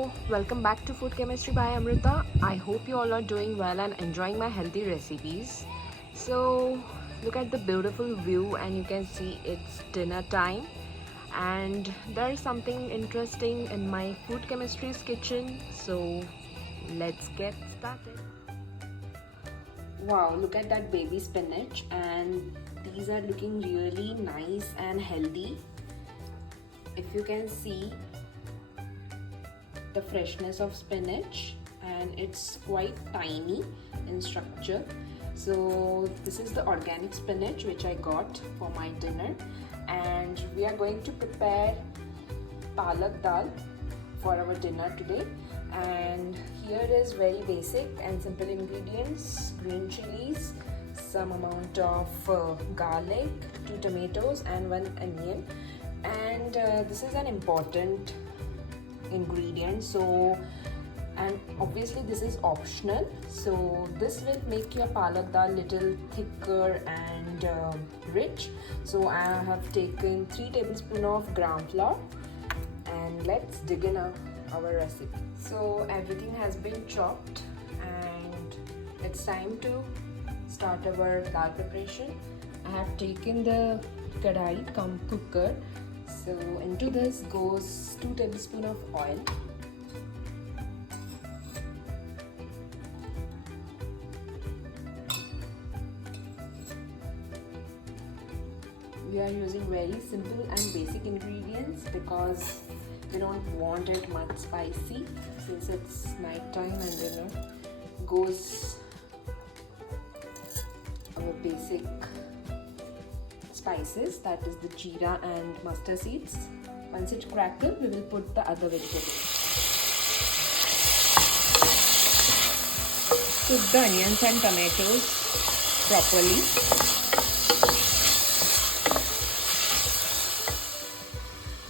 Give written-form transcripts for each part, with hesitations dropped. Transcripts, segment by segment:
So, welcome back to Food Chemistry by Amrita. I hope you all are doing well and enjoying my healthy recipes. So, look at the beautiful view, and you can see it's dinner time. And there is something interesting in my Food Chemistry's kitchen. So, let's get started. Wow, look at that baby spinach, and these are looking really nice and healthy. If you can see the freshness of spinach, and it's quite tiny in structure. So this is the organic spinach which I got for my dinner, and we are going to prepare Palak Dal for our dinner today. And here is very basic and simple ingredients: green chilies, some amount of garlic, 2 tomatoes and 1 onion. And this is an important ingredient, so, and obviously this is optional, so this will make your palak dal little thicker and rich. So I have taken 3 tablespoons of gram flour, and let's dig in our recipe. So everything has been chopped, and it's time to start our dal preparation. I have taken the kadai cooker. So into this goes 2 tablespoons of oil. We are using very simple and basic ingredients because we don't want it much spicy, since it's night time and dinner. Goes our basic spices, that is the jeera and mustard seeds. Once it crackles, we will put the other vegetables. Cook the onions and tomatoes properly.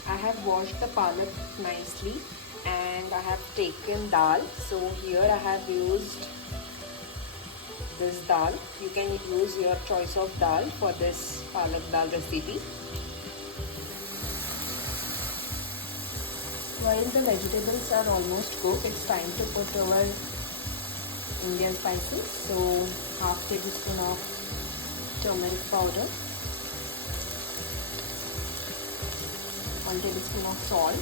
I have washed the palak nicely, and I have taken dal. So here I have used this dal. You can use your choice of dal for this palak dal recipe. While the vegetables are almost cooked, it's time to put our Indian spices. So half tablespoon of turmeric powder, 1 tablespoon of salt.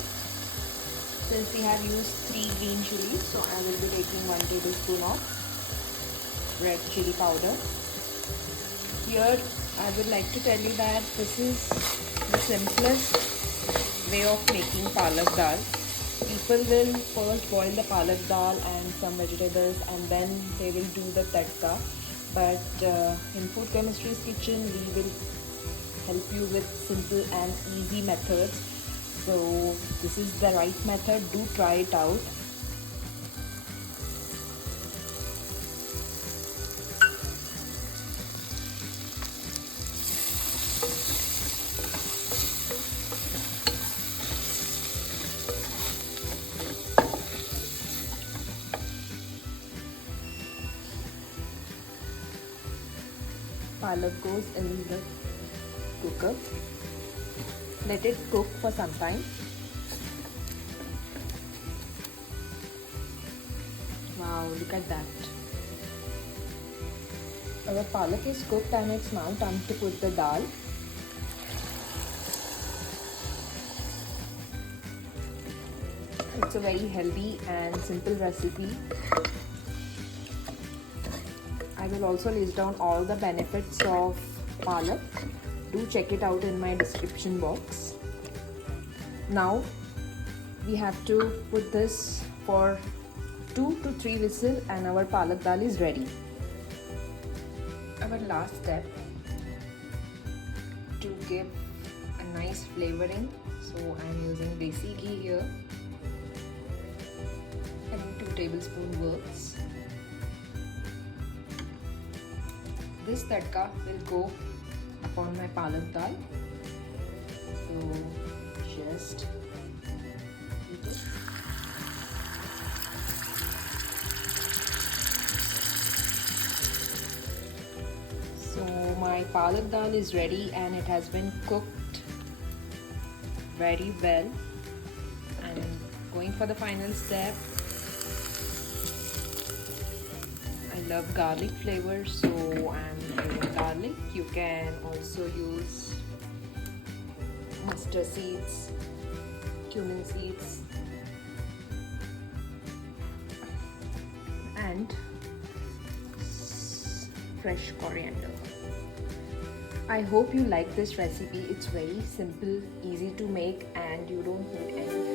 Since we have used 3 green chilies, so I will be taking 1 tablespoon of red chili powder. Here I would like to tell you that this is the simplest way of making palak dal. People will first boil the palak dal and some vegetables, and then they will do the tadka. But in Food Chemistry's kitchen, we will help you with simple and easy methods. So this is the right method. Do try it out. Palak goes in the cooker. Let it cook for some time. Wow, look at that. Our palak is cooked, and it's now time to put the dal. It's a very healthy and simple recipe. I will also list down all the benefits of palak. Do check it out in my description box. Now we have to put this for 2 to 3 whistles, and our palak dal is ready. Our last step to give a nice flavoring. So I am using desi ghee here, and 2 tablespoons worth. This tadka will go upon my palak dal. So just eat it. So my palak dal is ready, and it has been cooked very well. And going for the final step, I love garlic flavor, so I'm using garlic. You can also use mustard seeds, cumin seeds, and fresh coriander. I hope you like this recipe. It's very simple, easy to make, and you don't need any